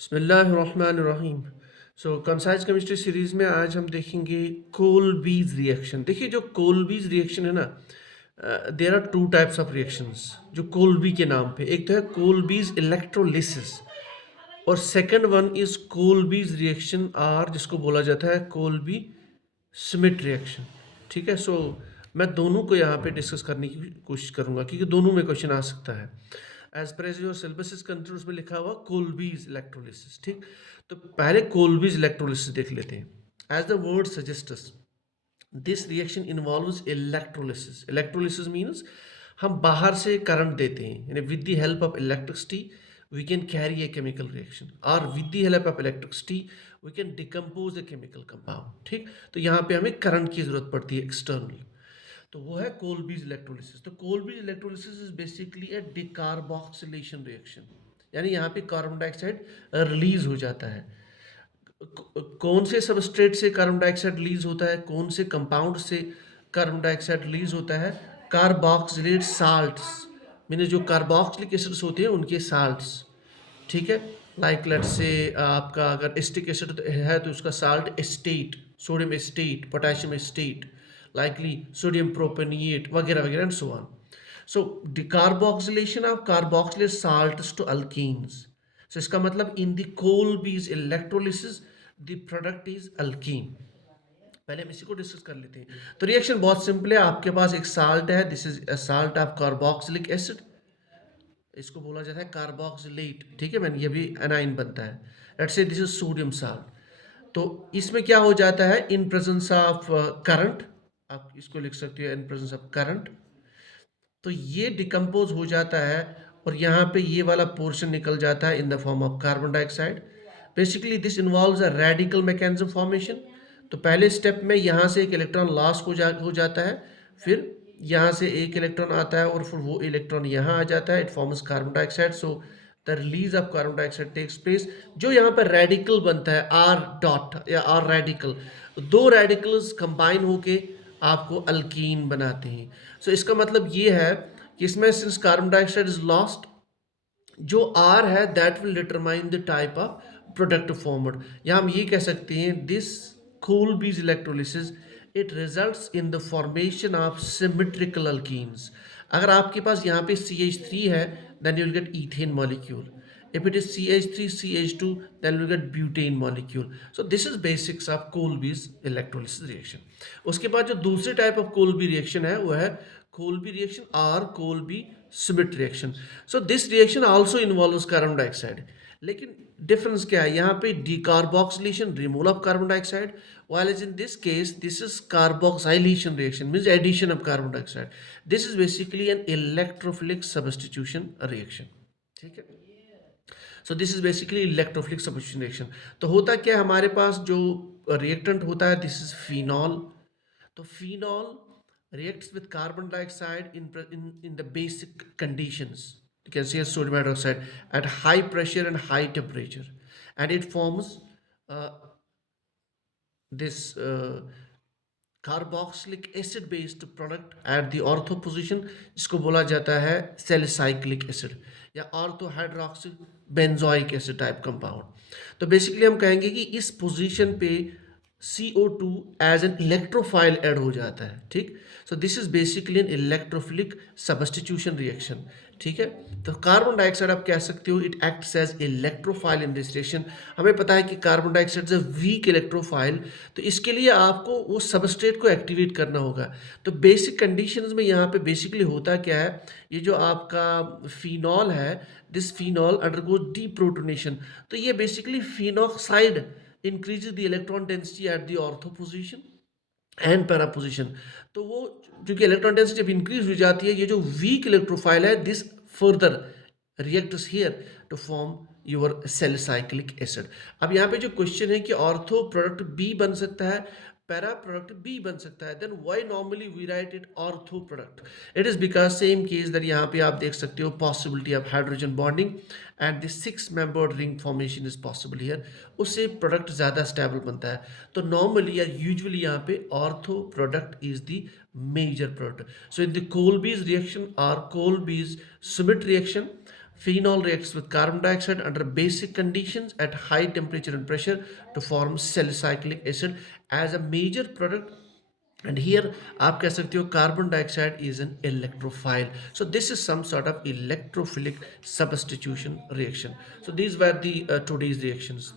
बिस्मिल्लाहिर्रहमानिर्रहीम। Concise chemistry series में आज हम देखेंगे कोल्बीज रिएक्शन। देखिए जो कोल्बीज रिएक्शन है ना, there are two types of reactions जो कोल्बी के नाम पे। एक तो है कोल्बीज इलेक्ट्रोलिसिस और second one is Kolbe's reaction are जिसको बोला जाता है कोल्बी स्मिट रिएक्शन। ठीक है। मैं दोनों को यहाँ पे डिस्कस करने की कोशिश करूंगा क्योंकि दोनों में क्वेश्चन आ सकता है। As per as your syllabus is control उसमें लिखा हुआ कोल्बीज इलेक्ट्रोलिसिस। ठीक, तो पहले कोल्बीज इलेक्ट्रोलिसिस देख लेते हैं। As the word suggests, this reaction involves electrolysis. Electrolysis means हम बाहर से करंट देते हैं, यानी with the help of electricity we can carry a chemical reaction or with the help of electricity we can decompose a chemical compound। ठीक, तो यहाँ पे हमें करंट की जरूरत पड़ती है एक्सटर्नल, तो वो है कोल्बीज इलेक्ट्रोलिसिस। तो Kolbe's electrolysis is basically a decarboxylation reaction, यानी यहाँ पे कार्बन डाइऑक्साइड रिलीज हो जाता है। कौन से सबस्ट्रेट से कार्बन डाइऑक्साइड रिलीज होता है, कौन से कंपाउंड से कार्बन डाइऑक्साइड रिलीज होता है? कार्बोक्सिलेट साल्ट्स, मीन जो कार्बोक्सिलिक एसिड्स होते हैं उनके साल्ट्स। ठीक है, लाइक लेट्स से आपका अगर एस्टिक एसिड है तो उसका salt estate, sodium estate, potassium estate, likely sodium propionate वगैरह वगैरह and so on. So decarboxylation of carboxylate salts to alkenes. So इसका मतलब in the Kolbe's electrolysis the product is alkene. पहले हम इसी को डिस्कस कर लेते हैं। तो रिएक्शन बहुत सिंपल है। आपके पास एक साल्ट है, this is a salt of carboxylic acid, इसको बोला जाता है कार्बोक्सिलेट। ठीक है मैन, ये भी एनाइन बनता है। Let's say this is sodium salt. तो इसमें क्या हो जाता है, इन प्रेजेंस ऑफ करंट, आप इसको लिख सकते हो इन प्रेजेंस ऑफ करंट, तो ये डिकम्पोज हो जाता है और यहाँ पे ये वाला पोर्शन निकल जाता है in the form of carbon dioxide. Basically this involves a radical mechanism formation. तो पहले स्टेप में यहाँ से एक इलेक्ट्रॉन लॉस हो जाता है, फिर यहाँ से एक इलेक्ट्रॉन आता है और फिर वो इलेक्ट्रॉन यहाँ आ जाता है, it forms carbon dioxide. So the release of carbon dioxide takes place. जो यहाँ पर रेडिकल बनता है आर डॉट या आर रेडिकल, दो रेडिकल्स कंबाइन होके आपको अल्कीन बनाते हैं। सो इसका मतलब ये है कि इसमें since carbon dioxide is lost, जो आर है that will determine the type of product formed. या हम ये कह सकते हैं this Kolbe's electrolysis it results in the formation of symmetrical alkenes. अगर आपके पास यहाँ पे CH3 है then you will get ethane molecule, if it is CH3 CH2 then we get butane molecule। so this is basics of Kolbe's electrolysis reaction। उसके बाद जो दूसरी टाइप ऑफ कोल्बी रिएक्शन है वो है कोल्बी रिएक्शन और Kolbe Schmitt reaction. So this reaction also involves carbon dioxide, लेकिन difference क्या है, यहाँ पे decarboxylation removal of carbon dioxide, while is in this case this is carboxylation reaction means addition of carbon dioxide। this is basically an electrophilic substitution reaction। ठीक है, सो this is basically electrophilic substitution reaction. तो होता क्या है, हमारे पास जो reactant होता है दिस इज फिनॉल। तो phenol reacts with carbon dioxide in the basic conditions, you can see as sodium hydroxide at high pressure and high temperature, and it forms uh, this carboxylic acid based product at the ortho position, जिसको बोला जाता है salicylic acid या ortho hydroxyl benzoic acid type compound. तो basically हम कहेंगे कि इस पोजीशन पे CO2 as an electrophile add हो जाता है। ठीक, so this is basically an electrophilic substitution reaction. ठीक है, तो कार्बन डाइऑक्साइड आप कह सकते हो it acts as electrophile in this reaction. हमें पता है कि carbon dioxide is a weak electrophile, तो इसके लिए आपको वो सबस्ट्रेट को एक्टिवेट करना होगा। तो बेसिक कंडीशंस में यहाँ पे बेसिकली होता क्या है, ये जो आपका फिनॉल है दिस फिनॉल अंडरगोज डीप्रोटोनेशन। तो ये basically phenoxide increases the electron density at the ortho position and para position। तो वो क्योंकि इलेक्ट्रॉन डेंसिटी जब इंक्रीज हो जाती है, ये जो वीक इलेक्ट्रोफाइल है this further reacts here to form your salicylic acid. अब यहाँ पे जो क्वेश्चन है कि ऑर्थो प्रोडक्ट बी बन सकता है, पैरा प्रोडक्ट बी बन सकता है, then why normally we write it ortho product? It is because same case that यहाँ पे आप देख सकते हो possibility of hydrogen bonding and the 6 membered ring formation is possible here, उससे प्रोडक्ट ज़्यादा स्टेबल बनता है। तो नॉर्मली या यूजुअली यहाँ पे ortho product is the major product. So in the Kolbe's reaction और Kolbe's Schmitt reaction Phenol reacts with carbon dioxide under basic conditions at high temperature and pressure to form salicylic acid as a major product. And here आप कह सकते हो carbon dioxide is an electrophile. So this is some sort of electrophilic substitution reaction. So these were the today's reactions.